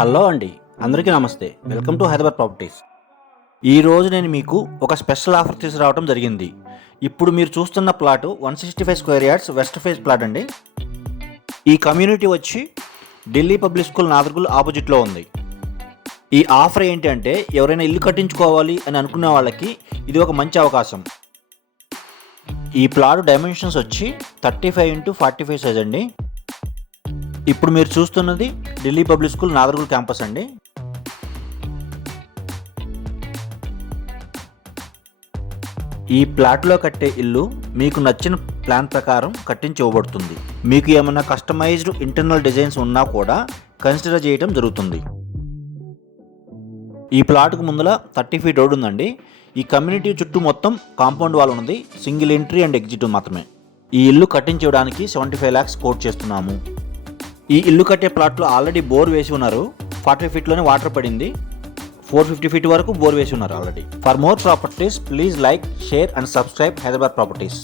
Hello అండి, అందరికీ నమస్తే. Welcome to Hyderabad properties. ఈరోజు నేను మీకు ఒక స్పెషల్ ఆఫర్ తీసుకురావడం జరిగింది. ఇప్పుడు మీరు చూస్తున్న plot 165 square yards west face plot అండి. ఈ కమ్యూనిటీ వచ్చి ఢిల్లీ పబ్లిక్ స్కూల్ నాదర్గుల్ ఆపోజిట్లో ఉంది. ఈ ఆఫర్ ఏంటి అంటే, ఎవరైనా ఇల్లు కట్టించుకోవాలి అని అనుకునే వాళ్ళకి ఇది ఒక మంచి అవకాశం. ఈ ప్లాట్ డైమెన్షన్స్ వచ్చి 35x45 సైజ్ అండి. ఇప్పుడు మీరు చూస్తున్నది Delhi public school Nadargul campus అండి. ఈ ప్లాట్లో కట్టే ఇల్లు మీకు నచ్చిన ప్లాన్ ప్రకారం కట్టించి ఇవ్వబడుతుంది. మీకు ఏమైనా కస్టమైజ్డ్ ఇంటర్నల్ డిజైన్స్ ఉన్నా కూడా కన్సిడర్ చేయడం జరుగుతుంది. ఈ ప్లాట్కు ముందల 30 ఫీట్ రోడ్ ఉందండి. ఈ కమ్యూనిటీ చుట్టూ మొత్తం కాంపౌండ్ వాల్ ఉన్నది. సింగిల్ ఎంట్రీ అండ్ ఎగ్జిట్ మాత్రమే. ఈ ఇల్లు కట్టించడానికి 75 lakhs కోట్ చేస్తున్నాము. ఈ ఇల్లు కట్టే ప్లాట్లో ఆల్రెడీ బోర్ వేసి ఉన్నారు. 40 ఫీట్లోనే వాటర్ పడింది. 450 ఫీట్ వరకు బోర్ వేసి ఉన్నారు already. For more properties please like, share and subscribe Hyderabad properties.